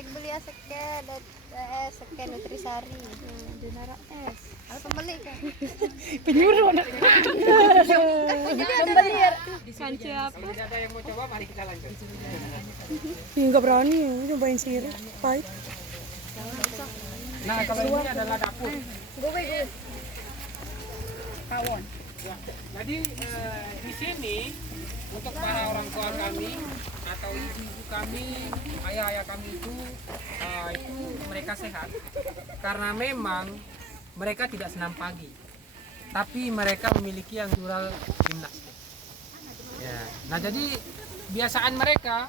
Ek beli seke seke Nutrisari. Dinara es. Apa pembeli kan? Penyuruh anak. Pembeli ya. Sanci apa? Kalau tidak ada yang mau coba, mari kita lanjut. Enggak berani ya, cobain sirih. Pahit. Nah, kalau ini adalah dapur. Gue. Pawon. Ya, jadi di sini untuk para orang tua kami atau ibu-ibu kami, ayah-ayah kami itu mereka sehat karena memang mereka tidak senam pagi, tapi mereka memiliki yang natural gimnastik. Ya, nah jadi kebiasaan mereka,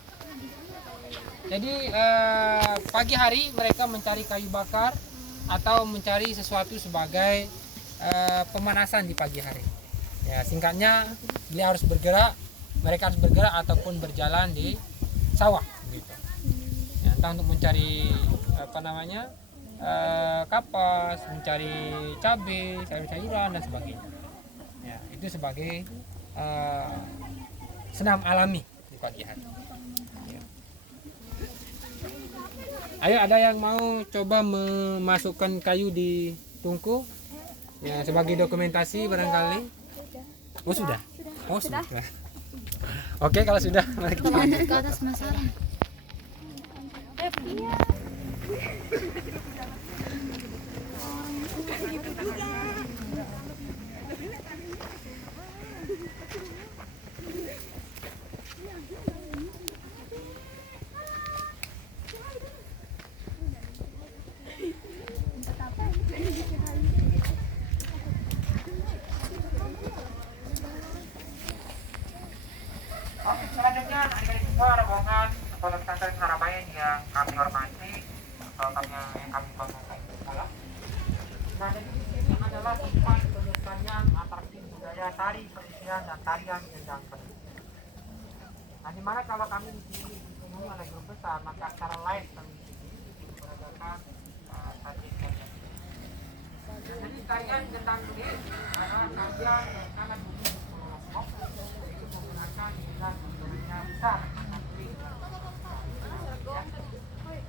jadi pagi hari mereka mencari kayu bakar atau mencari sesuatu sebagai pemanasan di pagi hari. Ya, singkatnya dia harus bergerak, mereka harus bergerak ataupun berjalan di sawah gitu. Ya, entah untuk mencari kapas, mencari cabai, sayur-sayuran dan sebagainya. Ya, itu sebagai senam alami di pagi hari. Ya. Ayo, ada yang mau coba memasukkan kayu di tungku? Ya, sebagai dokumentasi barangkali. Oh sudah. Oh sudah. Oke, kalau sudah mari kita lanjut Ke atas masalah. Oke, selanjutnya adik-adik semua rombongan Pondok Pesantren Haramain yang kami hormati, atau yang kami banggakan sekolah. Nah, jadi di sini adalah tempat pelestarian atraksi budaya tari perisian dan tarian gendang keling. Nah, dimana kalau kami di sini dipenuhi oleh grup besar, maka secara lain kami di sini beradakan tarian gendang. Nah, jadi tarian gendang keling adalah tarian yang sangat umum di Pulau Lombok, yaitu menggunakan gendang bentuknya besar.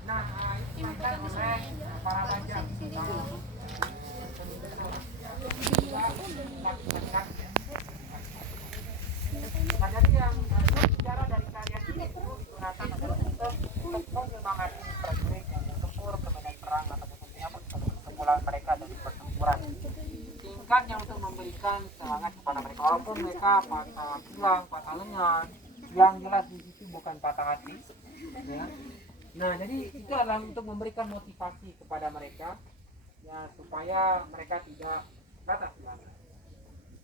Nah, itu dimainkan oleh para lajang. Nah, jadi yang bicara dari karya ini itu digunakan adalah untuk menyemangati prajurit yang bertempur ke medan perang ataupun menyambut kepulangan mereka dari pertempuran. Tingkatnya untuk memberikan semangat kepada mereka, walaupun mereka patah tulang, patah lengan, yang jelas di situ bukan patah hati. Ya. Nah, jadi itu adalah untuk memberikan motivasi kepada mereka, ya, supaya mereka tidak patah tulang.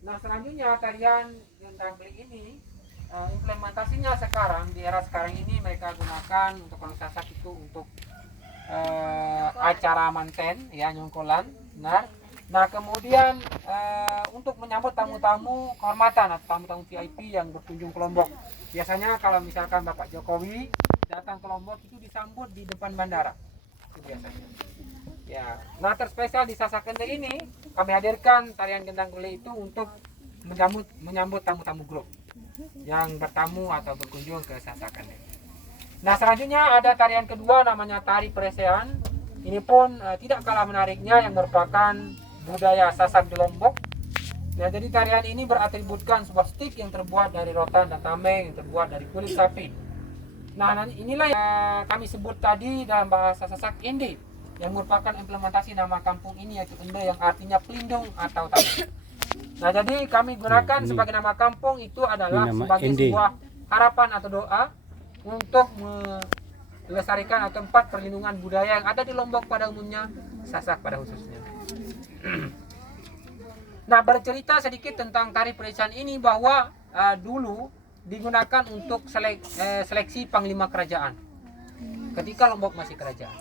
Nah, selanjutnya tarian gendang keling ini implementasinya sekarang di era sekarang ini mereka gunakan untuk orang Sasak itu untuk acara manten, ya, nyongkolan, benar. Nah, kemudian untuk menyambut tamu-tamu kehormatan atau tamu-tamu VIP yang berkunjung ke Lombok. Biasanya kalau misalkan Bapak Jokowi datang ke Lombok itu disambut di depan bandara. Itu biasanya. Ya, nah terspesial di Sasak Kende ini kami hadirkan tarian gendang keling itu untuk menyambut tamu-tamu grup yang bertamu atau berkunjung ke Sasak Kende. Nah, selanjutnya ada tarian kedua namanya tari presean. Ini pun tidak kalah menariknya, yang merupakan budaya Sasak di Lombok. Nah, jadi tarian ini beratributkan sebuah stik yang terbuat dari rotan dan tameng yang terbuat dari kulit sapi. Nah, inilah yang kami sebut tadi dalam bahasa Sasak Ende, yang merupakan implementasi nama kampung ini, yaitu Ende yang artinya pelindung atau tameng. Nah, jadi kami gunakan sebagai nama kampung itu adalah sebagai sebuah harapan atau doa untuk melestarikan atau tempat perlindungan budaya yang ada di Lombok pada umumnya, Sasak pada khususnya. Nah, bercerita sedikit tentang tari perisian ini bahwa dulu digunakan untuk seleksi panglima kerajaan ketika Lombok masih kerajaan.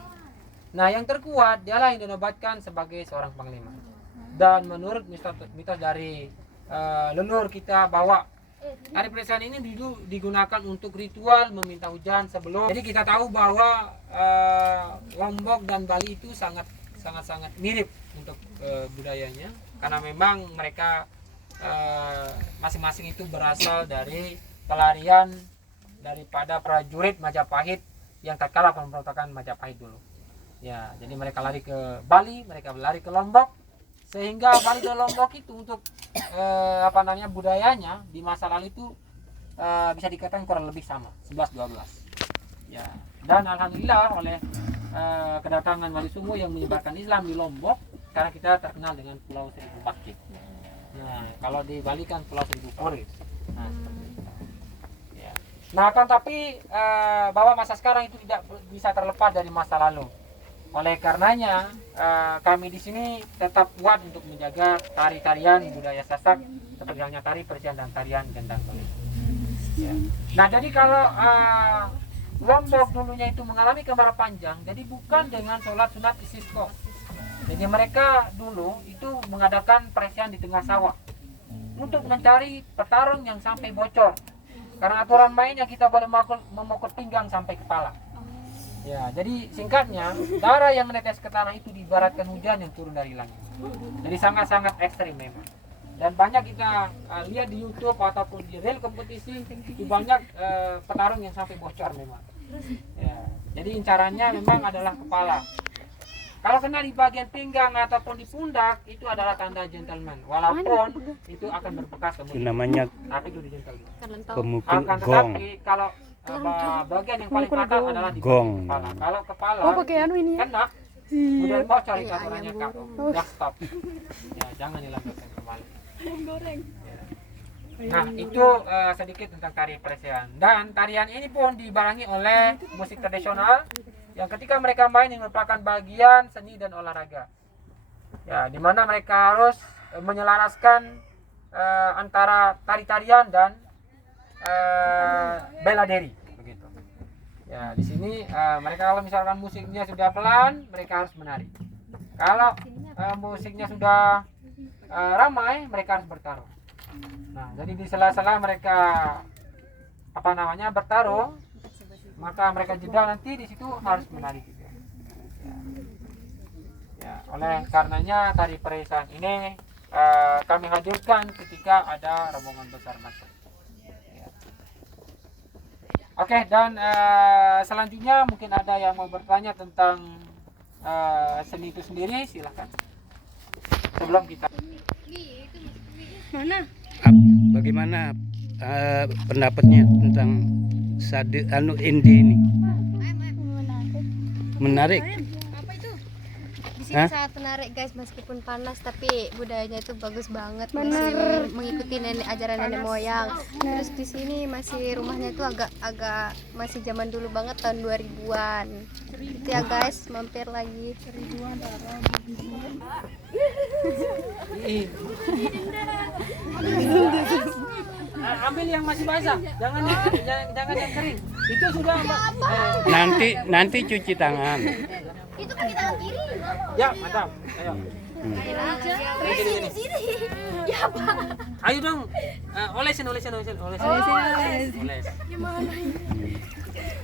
Nah, yang terkuat dialah yang dinobatkan sebagai seorang panglima. Dan menurut mitos dari leluhur kita bahwa tari perisian ini dulu digunakan untuk ritual meminta hujan sebelum. Jadi kita tahu bahwa Lombok dan Bali itu sangat mirip untuk budayanya, karena memang mereka masing-masing itu berasal dari pelarian daripada prajurit Majapahit yang tatkala pemberontakan Majapahit dulu. Ya, jadi mereka lari ke Bali, mereka lari ke Lombok, sehingga Bali dan Lombok itu untuk budayanya di masa lalu itu bisa dikatakan kurang lebih sama, 11-12. Ya, dan alhamdulillah oleh kedatangan Wali Songo yang menyebarkan Islam di Lombok, sekarang kita terkenal dengan Pulau Seribu Masjid. Nah, kalau di Bali kan Pulau Seribu Puri. Nah, seperti itu. Ya. Nah, kan tapi bahwa masa sekarang itu tidak bisa terlepas dari masa lalu. Oleh karenanya kami di sini tetap kuat untuk menjaga tari-tarian budaya Sasak seperti halnya tari persian dan tarian gendang Bali. Ya. Nah, jadi kalau Lombok dulunya itu mengalami kemarau panjang, jadi bukan dengan sholat sunat istisqa. Jadi mereka dulu itu mengadakan peresian di tengah sawah untuk mencari petarung yang sampai bocor. Karena aturan mainnya kita boleh memukul pinggang sampai kepala. Ya, jadi singkatnya darah yang menetes ke tanah itu diibaratkan hujan yang turun dari langit. Jadi sangat-sangat ekstrim memang. Dan banyak kita lihat di YouTube ataupun di real kompetisi itu banyak petarung yang sampai bocor memang. Ya, jadi incarannya memang adalah kepala. Kalau kena di bagian pinggang ataupun di pundak itu adalah tanda gentleman. Walaupun itu akan berbekas Itu namanya tapi itu di gentleman. pemukul Akan gong. tetapi kalau bagian yang paling fatal adalah di Gong. kepala. Kalau kepala Oh, pakai anu ini ya. kena, kemudian mau cari aturannya kak, udah stop. Ya, jangan dilanjutkan kembali. Ya. Nah, itu sedikit tentang tari peresian. Dan tarian ini pun dibarengi oleh musik tradisional yang ketika mereka main ini merupakan bagian seni dan olahraga. Ya, di mana mereka harus menyelaraskan antara tari-tarian dan bela diri begitu. Ya, di sini mereka kalau misalkan musiknya sudah pelan, mereka harus menari. Kalau musiknya sudah ramai, mereka harus bertarung. Nah, jadi di sela-sela mereka bertarung, maka mereka jeda nanti di situ harus menari juga. Ya, oleh karenanya tari peresian ini kami hadirkan ketika ada rombongan besar masuk. Ya. Oke, dan selanjutnya mungkin ada yang mau bertanya tentang seni itu sendiri, silahkan. Sebelum kita Mana? Bagaimana pendapatnya tentang Indi ini? Menarik. Di sini Hah? sangat menarik guys, meskipun panas tapi budayanya itu bagus banget. Bener. Masih mengikuti ajaran nenek moyang. Terus di sini masih rumahnya itu agak masih zaman dulu banget, tahun 2000-an. Itu ya guys, mampir lagi. ambil yang masih basah, jangan yang kering. Itu sudah Nanti cuci tangan. Itu pakai tangan kiri. ya, mantap. Ayo. Sini. Ya, Pak. Ayo dong, olesin. Oles.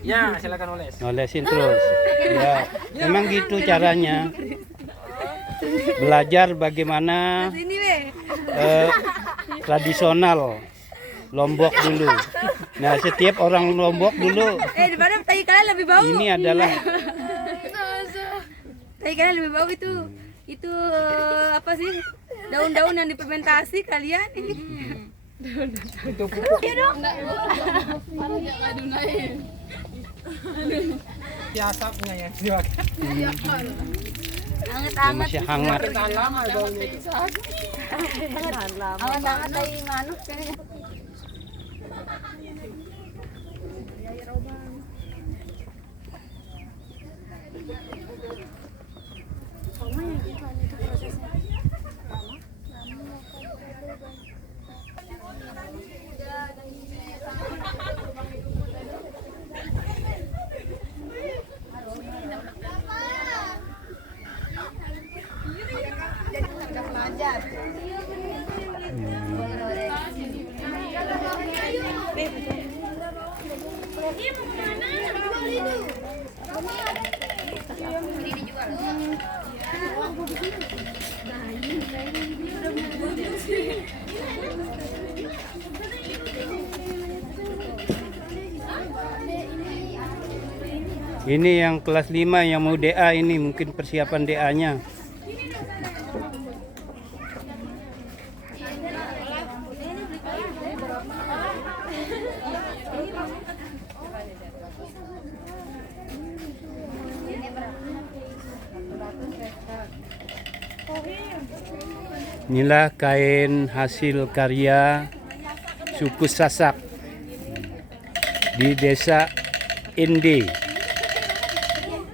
Ya, silakan oles. Ngolesin terus. Ya, memang gitu caranya. Belajar bagaimana tradisional Lombok dulu. Nah, setiap orang Lombok dulu Daripada tai kalian lebih bau. ini adalah Tai kalian lebih bau itu. Itu apa sih? Daun-daun yang difermentasi kalian. Itu pupuk. Asapnya ya. yang masih hangat. Tahan lama baunya itu. Awan-awan dari manuk kayaknya. Ini yang kelas 5 yang mau DA ini mungkin persiapan DA-nya. Inilah kain hasil karya suku Sasak di desa Ende.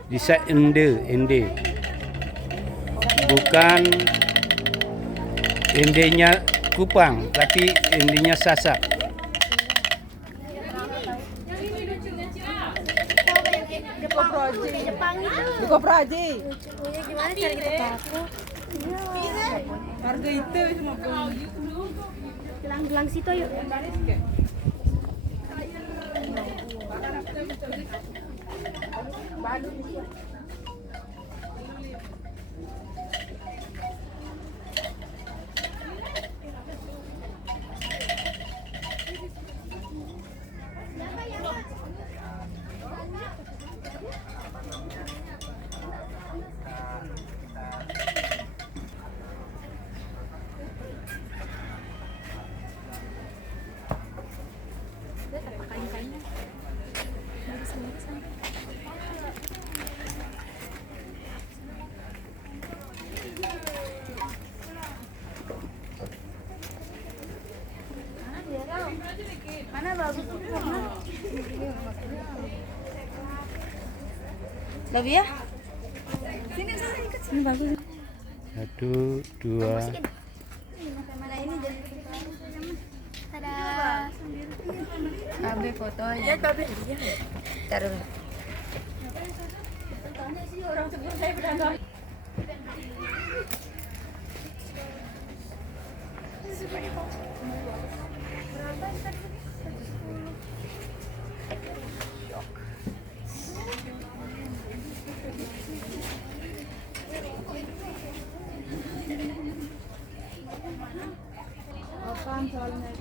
Desa Ende. Bukan Endenya Kupang, tapi Endenya Sasak. Buka Praji. Gimana cara kita pakai? Harga itu cuma Gelang situ yuk. Mana bagus? Lebih ya? Sini ikut sini bagus. 1, 2. Mana ini jadi tada. Ambil foto aja. Taruh. apaan soalnya.